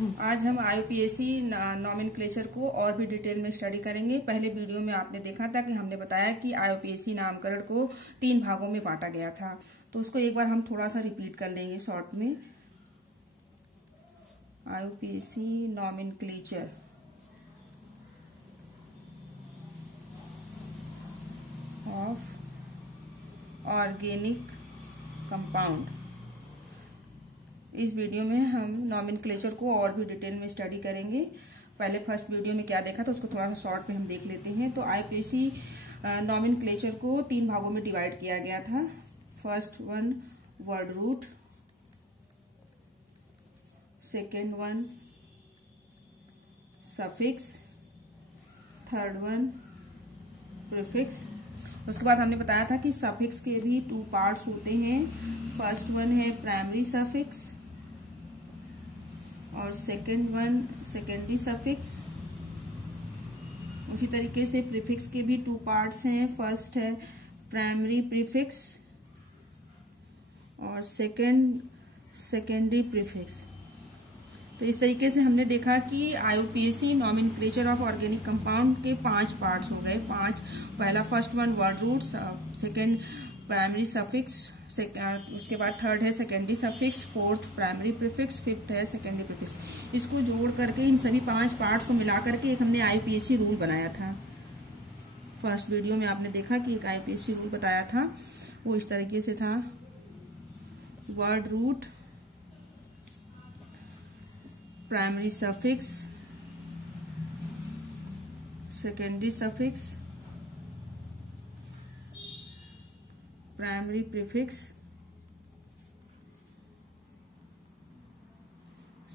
आज हम IUPAC nomenclature को और भी डिटेल में स्टडी करेंगे। पहले वीडियो में आपने देखा था कि हमने बताया कि IUPAC नामकरण को 3 भागों में बांटा गया था, तो उसको एक बार हम थोड़ा सा रिपीट कर लेंगे शॉर्ट में। IUPAC nomenclature of organic compound. इस वीडियो में हम नॉमेनक्लेचर को और भी डिटेल में स्टडी करेंगे। पहले फर्स्ट वीडियो में क्या देखा था उसको थोड़ा सा शॉर्ट में हम देख लेते हैं। तो IUPAC नॉमेनक्लेचर को 3 भागों में डिवाइड किया गया था। First one word root, second one suffix, third one prefix. उसके बाद हमने बताया था कि सफिक्स के भी 2 पार्ट्स होते हैं। फर्स्ट वन है प्राइमरी सफिक्स और सेकेंड वन सेकेंडरी सफिक्स। उसी तरीके से प्रीफिक्स के भी 2 पार्ट्स हैं। फर्स्ट है प्राइमरी प्रीफिक्स और सेकेंडरी प्रीफिक्स। तो इस तरीके से हमने देखा कि IUPAC nomenclature of organic compound के 5 पार्ट्स हो गए। 5 पहला first one word root, second primary suffix, उसके बाद थर्ड है secondary suffix, fourth primary prefix, fifth है सेकेंडरी प्रीफिक्स। इसको जोड़ करके इन सभी 5 पार्ट्स को मिला करके एक हमने IUPAC रूल बनाया था। फर्स्ट वीडियो में आपने देखा कि एक IUPAC रूल बताया था, वो इस तरीके से था। Word root, primary suffix, secondary suffix, primary prefix,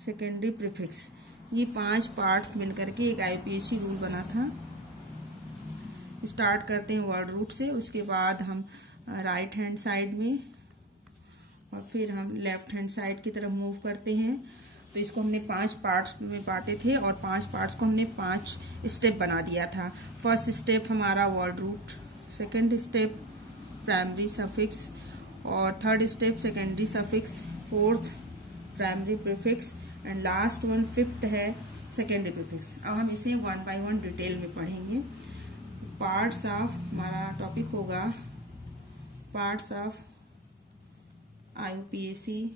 secondary prefix. ये 5 पार्ट्स मिलकर के एक IUPAC रूल बना था। स्टार्ट करते हैं वर्ड रूट से, उसके बाद हम राइट हैंड साइड में और फिर हम लेफ्ट हैंड साइड की तरफ मूव करते हैं। तो इसको हमने 5 पार्ट्स में बांटे थे और 5 पार्ट्स को हमने 5 स्टेप बना दिया था। फर्स्ट स्टेप हमारा word root, second step primary suffix और third step secondary suffix, fourth primary prefix and last one fifth है सेकेंडरी प्रीफिक्स। अब हम इसे 1 बाय 1 डिटेल में पढ़ेंगे। पार्ट्स ऑफ, हमारा टॉपिक होगा parts of IUPAC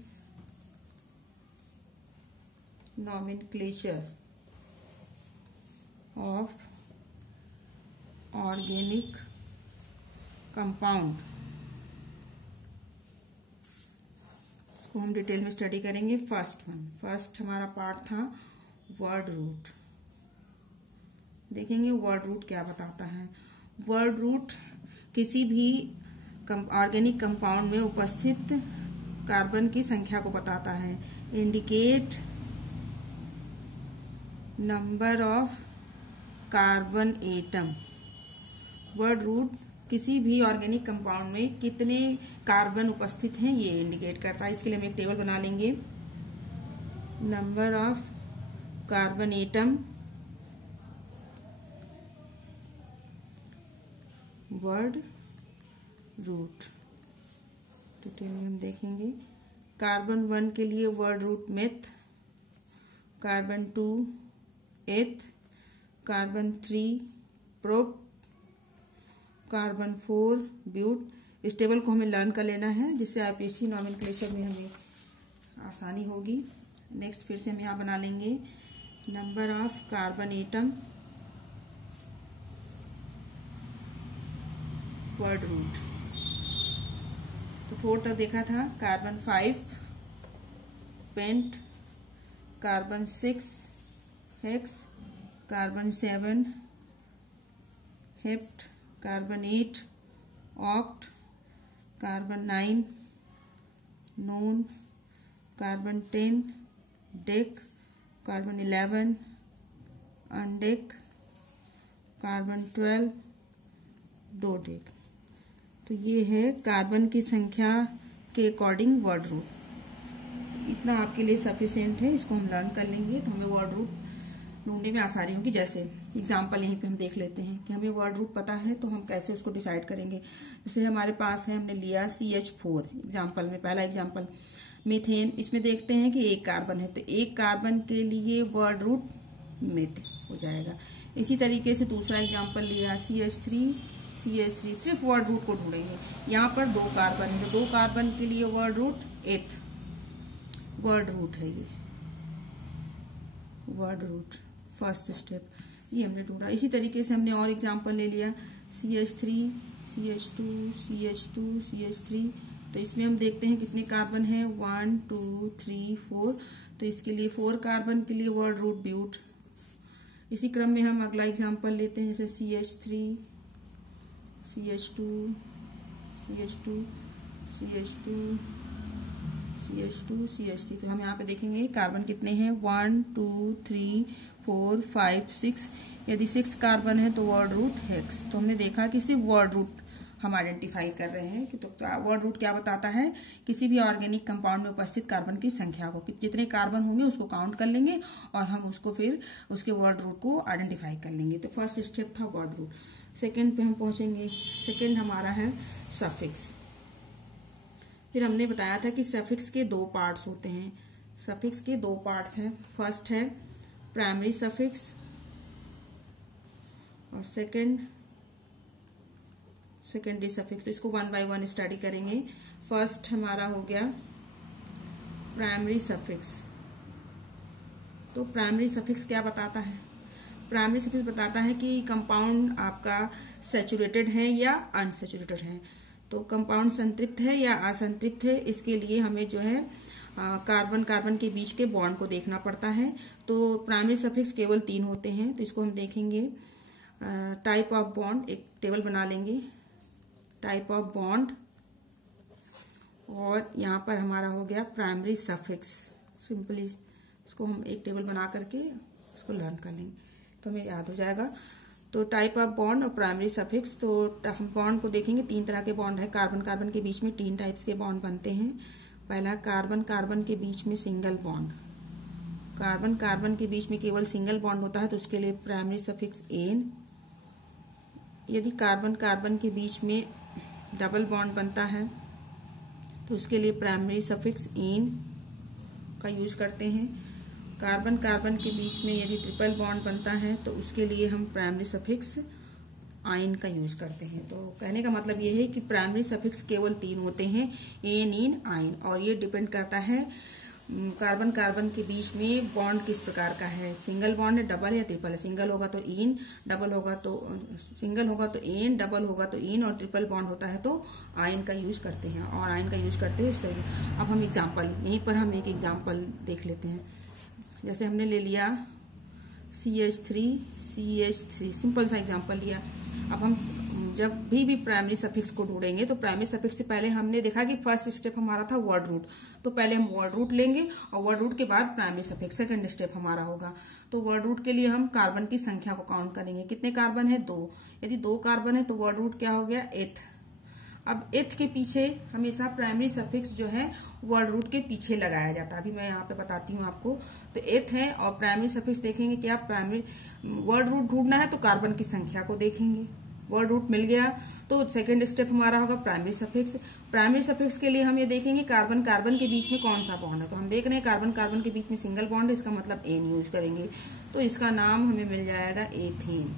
nomenclature of organic compound। इसको हम डिटेल में स्टडी करेंगे। फर्स्ट हमारा पार्ट था वर्ड रूट। देखेंगे वर्ड रूट क्या बताता है। वर्ड रूट किसी भी ऑर्गेनिक कंपाउंड में उपस्थित कार्बन की संख्या को बताता है। Indicate number of carbon atom. Word root किसी भी ऑर्गेनिक कंपाउंड में कितने कार्बन उपस्थित हैं ये इंडिकेट करता है। इसके लिए हम एक टेबल बना लेंगे। Number of carbon atom word root detail में हम देखेंगे। कार्बन 1 के लिए वर्ड रूट मेथ, कार्बन 2 एथ, कार्बन 3 प्रोप, कार्बन 4 ब्यूट। इस टेबल को हमें लर्न कर लेना है जिससे IUPAC नॉमेनक्लेचर में हमें आसानी होगी। नेक्स्ट फिर से हम यहाँ बना लेंगे number of carbon atom word root. तो 4 तक देखा था। Carbon 5 pent, carbon 6 hex, carbon 7 hept, carbon 8 oct, carbon 9 non, carbon 10 dec, carbon 11 undec, carbon 12 dodec. तो ये है कार्बन की संख्या के अकॉर्डिंग वर्ड रूट। इतना आपके लिए सफिशिएंट है, इसको हम लर्न कर लेंगे तो हमें वर्ड रूट ढूंढने में आसानी होगी। जैसे एग्जाम्पल यहीं पे हम देख लेते हैं कि हमें वर्ड रूट पता है तो हम कैसे उसको डिसाइड करेंगे। जैसे हमारे पास है, हमने लिया CH4 एग्जाम्पल में, पहला एग्जाम्पल मीथेन, इसमें देखते हैं कि एक कार्बन है, तो एक कार्बन के लिए वर्ड रूट मिथ हो जाएगा। इसी तरीके से दूसरा एग्जांपल लिया CH3 सिर्फ वर्ड रूट को ढूंढेंगे। यहाँ पर 2 कार्बन है, तो 2 कार्बन के लिए वर्ड रूट एथ वर्ड रूट है, ये वर्ड रूट फर्स्ट स्टेप ये हमने ढूंढा। इसी तरीके से हमने और एग्जांपल ले लिया CH3 CH3 तो इसमें हम देखते हैं कितने कार्बन है 1 2 3 4, तो इसके लिए 4 कार्बन के लिए वर्ड रूट ब्यूट। इसी क्रम में हम अगला एग्जांपल लेते हैं, जैसे CH3 CH3 तो हम यहाँ पे देखेंगे कार्बन कितने हैं 1 2 3 4 5 6। यदि 6 कार्बन है तो वर्ड रूट हेक्स। तो हमने देखा कि सिर्फ वर्ड रूट हम आइडेंटिफाई कर रहे हैं कि तो वर्ड रूट क्या बताता है, किसी भी ऑर्गेनिक कंपाउंड में उपस्थित कार्बन की संख्या को, जितने कार्बन होंगे उसको काउंट कर लेंगे और हम उसको फिर उसके वर्ड रूट को आइडेंटिफाई कर लेंगे। तो फर्स्ट स्टेप था वर्ड रूट। सेकेंड पे हम पहुंचेंगे। सेकेंड हमारा है सफिक्स। फिर हमने बताया था कि सफिक्स के 2 पार्ट्स होते हैं। सफिक्स के 2 पार्ट्स हैं। फर्स्ट है प्राइमरी सफिक्स और सेकेंडरी सफिक्स। तो इसको 1 बाय 1 स्टडी करेंगे। फर्स्ट हमारा हो गया प्राइमरी सफिक्स। तो प्राइमरी सफिक्स क्या बताता है? प्राइमरी सफिक्स बताता है कि कंपाउंड आपका सैचुरेटेड है या अनसैचुरेटेड है। तो कंपाउंड संतृप्त है या असंतृप्त है, इसके लिए हमें जो है कार्बन कार्बन के बीच के बॉन्ड को देखना पड़ता है। तो प्राइमरी सफिक्स केवल 3 होते हैं। तो इसको हम देखेंगे टाइप ऑफ बॉन्ड, एक टेबल बना लेंगे टाइप ऑफ बॉन्ड, और यहाँ पर हमारा हो गया प्राइमरी सफिक्स। सिंपली इसको हम एक टेबल बना करके इसको लर्न कर लेंगे तो हमें याद हो जाएगा। तो टाइप ऑफ बॉन्ड और प्राइमरी सफिक्स, तो हम बॉन्ड को देखेंगे 3 तरह के बॉन्ड है। कार्बन कार्बन के बीच में 3 टाइप्स के बॉन्ड बनते हैं। पहला कार्बन कार्बन के बीच में सिंगल बॉन्ड, कार्बन कार्बन के बीच में केवल सिंगल बॉन्ड होता है तो उसके लिए प्राइमरी सफिक्स एन। यदि कार्बन कार्बन के बीच में डबल बॉन्ड बनता है तो उसके लिए प्राइमरी सफिक्स इन का यूज करते हैं। कार्बन कार्बन के बीच में यदि ट्रिपल बॉन्ड बनता है तो उसके लिए हम प्राइमरी सफिक्स आइन का यूज करते हैं। तो कहने का मतलब ये है कि प्राइमरी सफिक्स केवल 3 होते हैं, एन, इन, आइन, और ये डिपेंड करता है कार्बन कार्बन के बीच में बॉन्ड किस प्रकार का है, सिंगल बॉन्ड है, डबल या ट्रिपल है। सिंगल होगा तो इन, डबल होगा तो सिंगल होगा तो एन, डबल होगा तो इन, और ट्रिपल बॉन्ड होता है तो आइन का यूज करते हैं। और आइन का यूज करते हैं इस तरीके। अब हम एग्जाम्पल, यहीं पर हम एक एग्जाम्पल देख लेते हैं। जैसे हमने ले लिया CH3 सिंपल सा एग्जाम्पल लिया। अब हम जब भी प्राइमरी सफिक्स को ढूंढेंगे तो प्राइमरी सफिक्स से पहले हमने देखा कि फर्स्ट स्टेप हमारा था वर्ड रूट। तो पहले हम वर्ड रूट लेंगे और वर्ड रूट के बाद प्राइमरी सफिक्स सेकंड स्टेप हमारा होगा। तो वर्ड रूट के लिए हम कार्बन की संख्या को काउंट करेंगे। कितने कार्बन है? 2। यदि 2 कार्बन है तो वर्ड रूट क्या हो गया? एथ। अब एथ के पीछे हमेशा प्राइमरी सफिक्स जो है वर्ड रूट के पीछे लगाया जाता है। अभी मैं यहाँ पे बताती हूँ आपको। तो एथ है और प्राइमरी सफिक्स देखेंगे क्या? प्राइमरी वर्ड रूट ढूंढना है तो कार्बन की संख्या को देखेंगे। वर्ड रूट मिल गया तो सेकंड स्टेप हमारा होगा प्राइमरी सफिक्स। प्राइमरी सफिक्स के लिए हम ये देखेंगे कार्बन कार्बन के बीच में कौन सा बॉन्ड है। तो हम देख रहे हैं कार्बन कार्बन के बीच में सिंगल बॉन्ड है, इसका मतलब एन यूज करेंगे। तो इसका नाम हमें मिल जाएगा एथेन।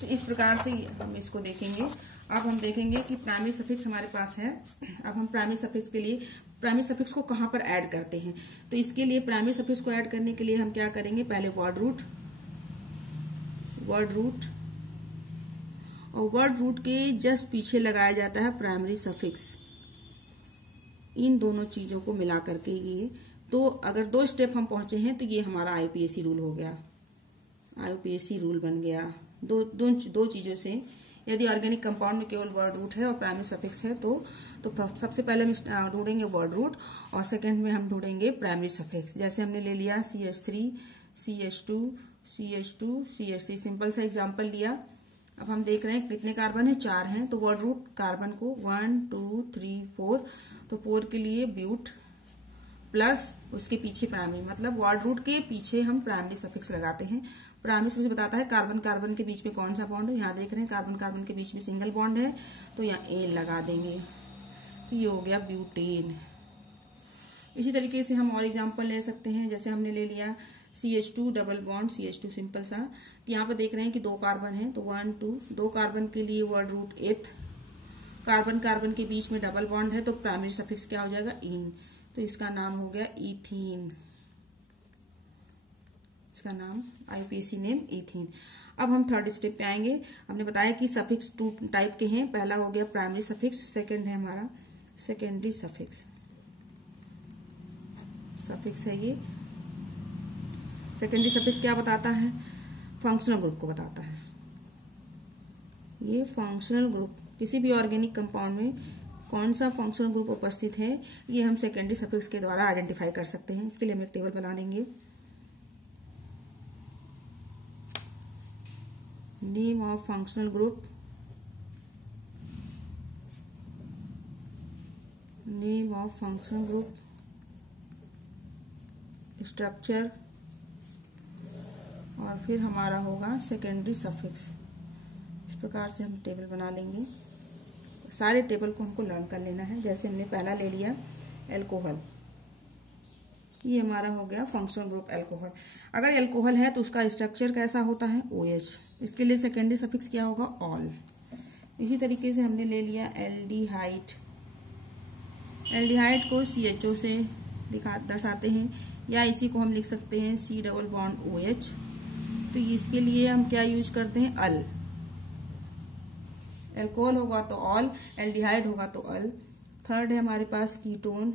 तो इस प्रकार से हम इसको देखेंगे। अब हम देखेंगे कि प्राइमरी सफिक्स हमारे पास है। अब हम प्राइमरी सफिक्स के लिए प्राइमरी सफिक्स को कहां पर ऐड करते हैं। तो इसके लिए प्राइमरी सफिक्स को ऐड करने के लिए हम क्या करेंगे? पहले वर्ड रूट, और वर्ड रूट के जस्ट पीछे लगाया जाता है प्राइमरी सफिक्स। इन दोनों चीजों को मिला करके ये, तो अगर 2 स्टेप हम पहुंचे हैं तो ये हमारा IUPAC रूल हो गया। IUPAC रूल बन गया दो चीजों से। यदि ऑर्गेनिक कंपाउंड में केवल वर्ड रूट है और प्राइमरी सफिक्स है तो सबसे पहले हम ढूंढेंगे वर्ड रूट और सेकंड में हम ढूंढेंगे प्राइमरी सफिक्स। जैसे हमने ले लिया CH3 CH3 सिंपल सा एग्जांपल लिया। अब हम देख रहे हैं कितने कार्बन है? 4 हैं। तो वर्ड रूट कार्बन को 1 2 3 4, तो 4 के लिए ब्यूट प्लस उसके पीछे प्राइमरी, मतलब वर्ड रूट के पीछे हम प्राइमरी सफिक्स लगाते हैं। प्राइमरी सफिक्स बताता है कार्बन कार्बन के बीच में कौन सा बॉन्ड है। यहाँ देख रहे हैं कार्बन कार्बन के बीच में सिंगल बॉन्ड है तो यहाँ ए लगा देंगे। तो ये हो गया ब्यूटेन। इसी तरीके से हम और एग्जांपल ले सकते हैं, जैसे हमने ले लिया CH2 double bond CH2 simple सा। यहाँ पर देख रहे हैं कि 2 कार्बन है, तो 1 2 2 कार्बन के लिए वर्ड रूट एथ, कार्बन कार्बन के बीच में डबल बॉन्ड है तो प्राइमरी सफिक्स क्या हो जाएगा, इन, तो इसका नाम हो गया इथीन, इसका नाम IUPAC नेम इथीन। अब हम थर्ड स्टेप पे आएंगे। हमने बताया कि सफिक्स 2 टाइप के हैं, पहला हो गया प्राइमरी सफिक्स, सेकंड है हमारा सेकेंडरी सफिक्स। सफिक्स है ये सेकेंडरी सफिक्स क्या बताता है, फंक्शनल ग्रुप को बताता है। ये फंक्शनल ग्रुप किसी भी ऑर्गेनिक कंपाउंड में कौन सा फंक्शनल ग्रुप उपस्थित है ये हम सेकेंडरी सफिक्स के द्वारा आइडेंटिफाई कर सकते हैं। इसके लिए हम एक टेबल बना लेंगे। Name of functional group, name of functional group, structure, और फिर हमारा होगा सेकेंडरी सफिक्स। इस प्रकार से हम टेबल बना लेंगे। सारे टेबल को हमको लर्न कर लेना है। जैसे हमने पहला ले लिया एल्कोहल, ये हमारा हो गया फंक्शनल ग्रुप एल्कोहल। अगर एल्कोहल है तो उसका स्ट्रक्चर कैसा होता है, OH। इसके लिए सेकेंडरी सफिक्स क्या होगा, ऑल। इसी तरीके से हमने ले लिया एल्डिहाइड, एल्डिहाइड को CHO से दर्शाते हैं, या इसी को हम लिख सकते हैं C डबल बॉन्ड OH। तो इसके लिए हम क्या यूज करते हैं, अल। एल्कोहल होगा तो ऑल, एल्डिहाइड होगा तो अल। थर्ड है हमारे पास कीटोन।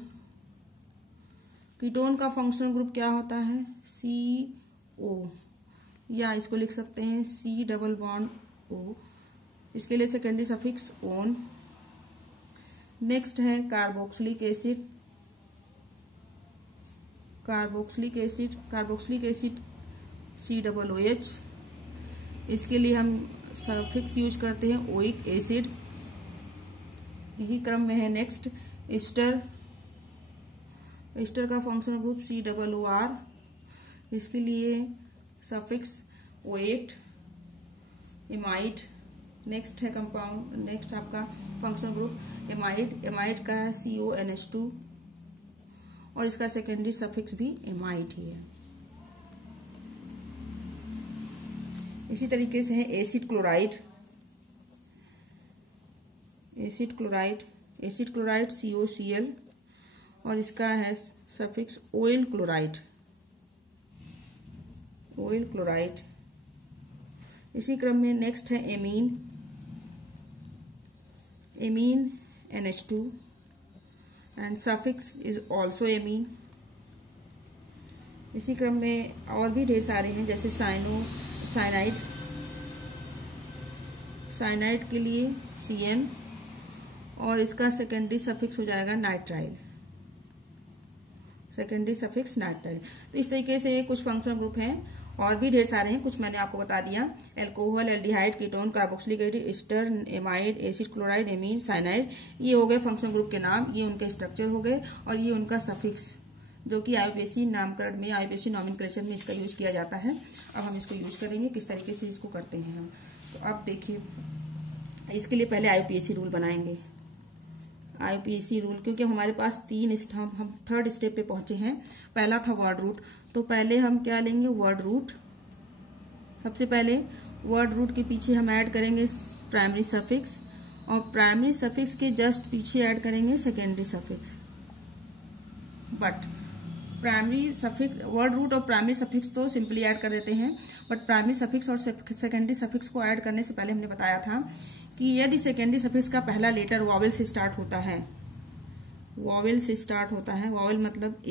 कीटोन का फंक्शनल ग्रुप क्या होता है, CO, या इसको लिख सकते हैं C डबल बॉन्ड O। इसके लिए सेकेंडरी सफिक्स ओन। नेक्स्ट है carboxylic acid, carboxylic acid, carboxylic acid C double OH। इसके लिए हम सफिक्स यूज करते हैं ओइक एसिड। इसी क्रम में है नेक्स्ट एस्टर, एस्टर का functional group C double OR। इसके लिए सफिक्स ओएट, एमाइड। नेक्स्ट है कंपाउंड, नेक्स्ट आपका फंक्शनल ग्रुप एमाइड, एमाइड का है CONH2 और इसका सेकेंडरी सफिक्स भी एमाइड ही है। इसी तरीके से है acid chloride, acid chloride, acid chloride COCl और इसका है suffix oil chloride, oil chloride. इसी क्रम में नेक्स्ट है amine, amine NH2 and suffix is also amine. इसी क्रम में और भी ढेर सारे हैं, जैसे साइनाइड, साइनाइड के लिए CN और इसका सेकेंडरी सफिक्स हो जाएगा नाइट्राइल, सेकेंडरी सफिक्स नाइट्राइल। तो इस तरीके से कुछ फंक्शनल ग्रुप हैं, और भी ढेर सारे हैं, कुछ मैंने आपको बता दिया। Alcohol, aldehyde, ketone, carboxylic acid, ester, amide, acid chloride, amine, cyanide, ये हो गए फंक्शनल ग्रुप के नाम, ये उनके स्ट्रक्चर हो गए और ये उनका सफिक्स, जो कि IUPAC नामकरण में, IUPAC नॉमेनक्लेचर में इसका यूज किया जाता है। अब हम इसको यूज करेंगे, किस तरीके से इसको करते हैं हम। तो अब देखिए, इसके लिए पहले IUPAC रूल बनाएंगे। IUPAC रूल, क्योंकि हमारे पास 3 स्टेप, हम थर्ड स्टेप पे पहुंचे हैं। पहला था वर्ड रूट, तो पहले हम क्या लेंगे, वर्ड रूट। सबसे पहले वर्ड रूट के पीछे हम ऐड करेंगे प्राइमरी सफिक्स, और प्राइमरी सफिक्स के जस्ट पीछे ऐड करेंगे secondary suffix. But primary suffix, word root और प्राइमरी सफिक्स तो सिंपली ऐड कर देते हैं, बट प्राइमरी सफिक्स और सेकेंडरी सफिक्स को ऐड करने से पहले हमने बताया था कि यदि सेकेंडरी सफिक्स का पहला लेटर वॉवेल से स्टार्ट होता है, वॉवेल से स्टार्ट होता है, वॉवेल मतलब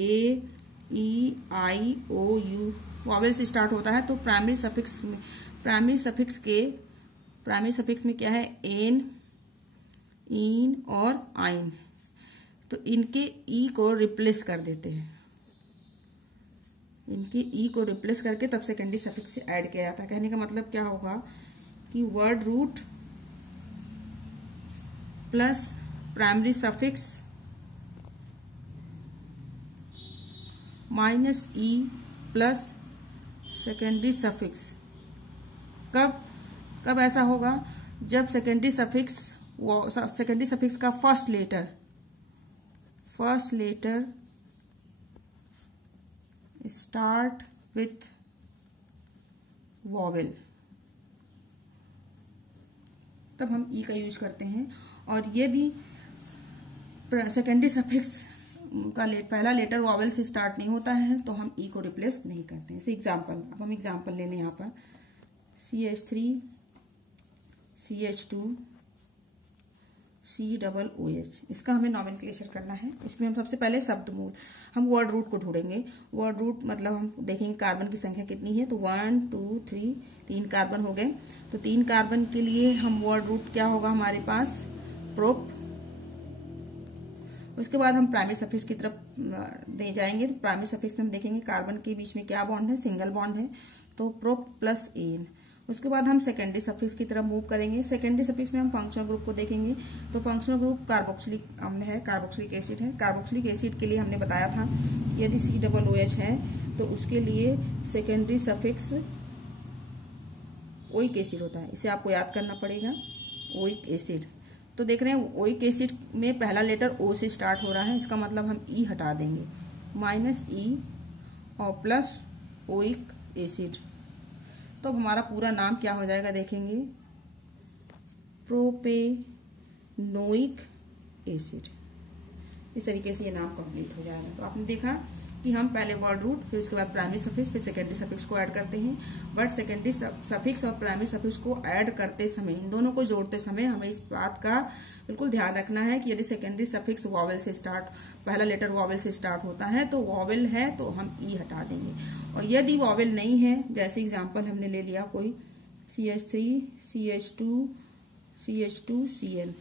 A-E-I-O-U, वॉवेल से स्टार्ट होता है, तो प्राइमरी सफिक्स में, प्राइमरी सफिक्स में क्या है, एन, इन और आइन, तो इनके ई को रिप्लेस कर देते हैं, इनके ई को रिप्लेस करके तब सेकेंडरी सफिक्स से ऐड किया जाता है। कहने का मतलब क्या होगा कि word root plus primary suffix minus E plus secondary suffix. कब ऐसा होगा, जब सेकेंडरी सफिक्स का first letter start with vowel, तब हम ई का यूज करते हैं। और यदि सेकेंडरी सफिक्स का पहला लेटर वॉवेल से स्टार्ट नहीं होता है तो हम ई को रिप्लेस नहीं करते हैं। जैसे एग्जाम्पल, अब हम एग्जाम्पल ले लें यहाँ पर CH3 CH2 COOH, इसका हमें नॉमेनक्लेचर करना है। इसमें हम सबसे पहले शब्द मूल, हम वर्ड रूट को ढूंढेंगे। वर्ड रूट मतलब हम देखेंगे कार्बन की संख्या कितनी है, तो 1 2 3 3 कार्बन हो गए। तो 3 कार्बन के लिए हम वर्ड रूट क्या होगा हमारे पास, प्रोप। उसके बाद हम प्राइमरी सफिक्स की तरफ दे जाएंगे। तो प्राइमरी सफिक्स में हम देखेंगे कार्बन के बीच में क्या बॉन्ड है, सिंगल बॉन्ड है, तो प्रोप प्लस एन। उसके बाद हम सेकेंडरी सफिक्स की तरफ मूव करेंगे। सेकेंडरी सफिक्स में हम फंक्शनल ग्रुप को देखेंगे। तो फंक्शनल ग्रुप कार्बोक्सिलिक अम्ल है, कार्बोक्सिलिक एसिड है। कार्बोक्सिलिक एसिड के लिए हमने बताया था यदि COOH है तो उसके लिए सेकेंडरी सफिक्स ओइक एसिड होता है। इसे आपको याद करना पड़ेगा, ओइक एसिड। तो देख रहे हैं ओइक एसिड में पहला लेटर O से स्टार्ट हो रहा है, इसका मतलब हम E हटा देंगे, -E और प्लस ओइक एसिड। तो हमारा पूरा नाम क्या हो जाएगा देखेंगे, प्रोपेनोइक एसिड। इस तरीके से ये नाम कंप्लीट हो जाएगा। तो आपने देखा कि हम पहले वर्ड रूट, फिर उसके बाद प्राइमरी सफिक्स, फिर सेकेंडरी सफिक्स को ऐड करते हैं। बट सेकेंडरी सफिक्स और प्राइमरी सफिक्स को ऐड करते समय, इन दोनों को जोड़ते समय हमें इस बात का बिल्कुल ध्यान रखना है कि यदि सेकेंडरी सफिक्स वॉवेल से स्टार्ट, पहला लेटर वॉवेल से स्टार्ट होता है तो वॉवेल है तो हम ई हटा देंगे। और यदि वॉवेल नहीं है, जैसे एग्जाम्पल हमने ले लिया कोई CH3 CH2 CH2 CN,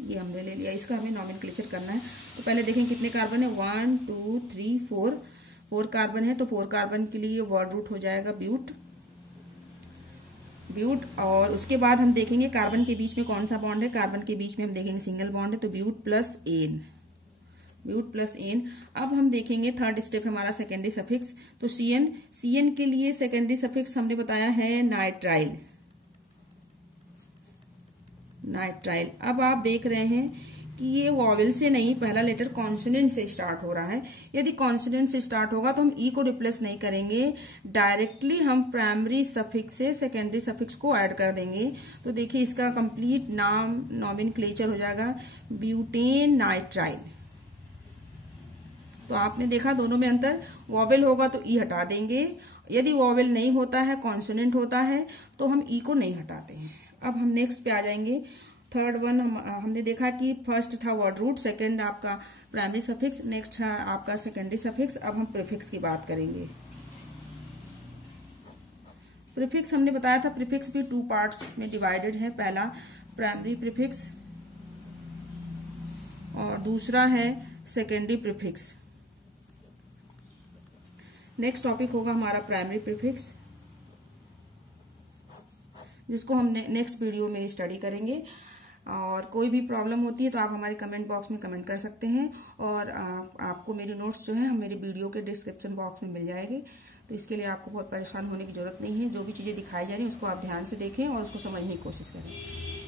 ये हमने ले लिया, इसका हमें नॉमेनक्लेचर करना है। तो पहले देखें कितने कार्बन है, 1 2 3 4 कार्बन है। तो 4 कार्बन के लिए वर्ड रूट हो जाएगा ब्यूट। और उसके बाद हम देखेंगे कार्बन के बीच में कौन सा बॉन्ड है, कार्बन के बीच में हम देखेंगे सिंगल बॉन्ड है, तो ब्यूट प्लस एन। अब हम देखेंगे थर्ड स्टेप हमारा सेकेंडरी सफिक्स। तो CN के लिए सेकेंडरी सफिक्स हमने बताया है नाइट्राइल। अब आप देख रहे हैं कि ये वॉवेल से नहीं, पहला लेटर कॉन्सोनेंट से स्टार्ट हो रहा है। यदि कॉन्सोनेंट से स्टार्ट होगा तो हम ई को रिप्लेस नहीं करेंगे, डायरेक्टली हम प्राइमरी सफिक्स से सेकेंडरी सफिक्स को ऐड कर देंगे। तो देखिए इसका कंप्लीट नाम नॉमेनक्लेचर हो जाएगा ब्यूटेन नाइट्राइल। तो आपने देखा दोनों में अंतर, वॉवेल होगा तो ई हटा देंगे, यदि वॉवेल नहीं होता है, कॉन्सोनेंट होता है, तो हम ई को नहीं हटाते हैं। अब हम नेक्स्ट पे आ जाएंगे। थर्ड वन हमने देखा कि फर्स्ट था वर्ड रूट, सेकंड आपका प्राइमरी सफिक्स, नेक्स्ट था आपका सेकेंडरी सफिक्स। अब हम प्रीफिक्स की बात करेंगे। प्रीफिक्स हमने बताया था, प्रीफिक्स भी 2 पार्ट्स में डिवाइडेड है। पहला प्राइमरी प्रीफिक्स और दूसरा है सेकेंडरी प्रीफिक्स। नेक्स्ट टॉपिक होगा हमारा प्राइमरी प्रीफिक्स, जिसको हम नेक्स्ट वीडियो में स्टडी करेंगे। और कोई भी प्रॉब्लम होती है तो आप हमारे कमेंट बॉक्स में कमेंट कर सकते हैं। और आपको मेरी नोट्स जो है हम मेरे वीडियो के डिस्क्रिप्शन बॉक्स में मिल जाएंगे। तो इसके लिए आपको बहुत परेशान होने की जरूरत नहीं है। जो भी चीजें दिखाई जा रही हैं उसको आप ध्यान से देखें और उसको समझने की कोशिश करें।